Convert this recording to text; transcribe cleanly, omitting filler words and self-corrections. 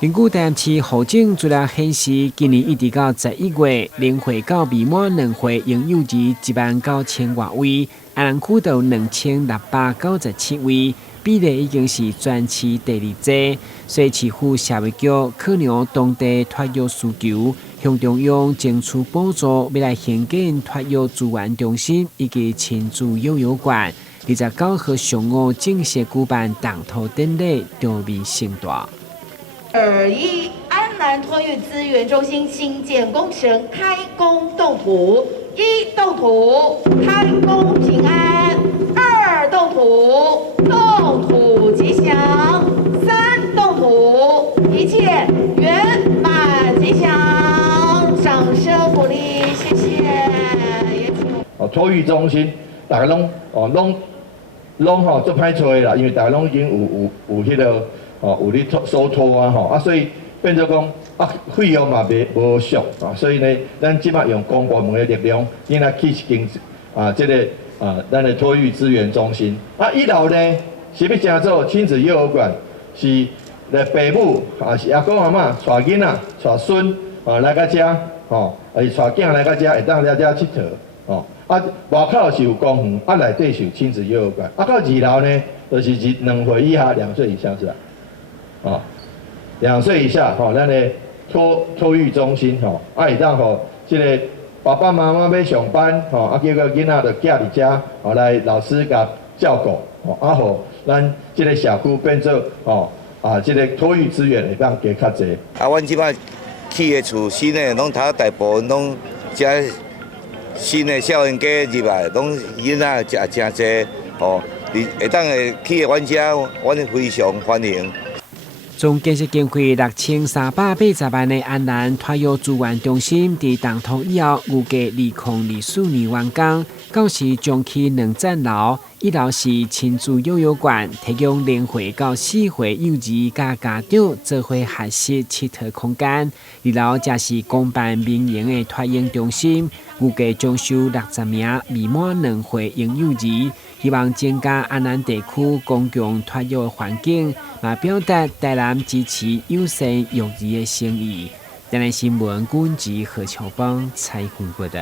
根据台南市户政资料显示，今年1直到11月，年岁到未满2岁婴幼儿19000多位，安南区就2697位，比例已经是全市第2多。所以市府社会局考量当地托育需求，向中央争取补助，要来兴建托育资源中心以及亲子幼儿馆。29号上午正式举办动土典礼，场面盛大。2.1安南托育资源中心新建工程开工动土，1动土开工平安，2动土动土吉祥，3动土一切圆满吉祥，掌声鼓励，谢谢。托育中心大家拢做歹找的啦，因为大家拢已经有迄个。有咧收托啊，所以变做讲费用嘛无俗啊，所以呢，咱即摆用公部门的力量，今仔去经这个咱的托育资源中心1楼呢是要正做亲子幼儿馆，是来父母是阿公阿嬷带囡仔带孙来到遮是带囝来到遮会当来遮佚佗外口是有公园，内底是有亲子幼儿馆，到2楼呢就是2岁以下2岁以上是吧？2岁以下咱的托育中心会当这个爸爸妈妈要上班结果囡仔就寄伫遮来老师甲照顾咱这个社区变做这个托育资源会当加较侪。阮即摆起的厝新的拢大部分拢遮新的少年家入来，拢囡仔真侪会当起的阮遮，阮非常欢迎。总建设经费6380万的安南托育资源中心，伫动土以后，预计2024年完工。到时将起2层楼，1楼是亲子幼儿馆，提供0岁到4岁幼儿甲家长做伙学习佚佗空间；2楼则是公办民营的托婴中心，预计将收60名未满2岁婴幼儿，希望增加安南地区公共托育的环境，嘛表达台南支持友善育儿的诚意。台南新闻管制何超邦采访报道。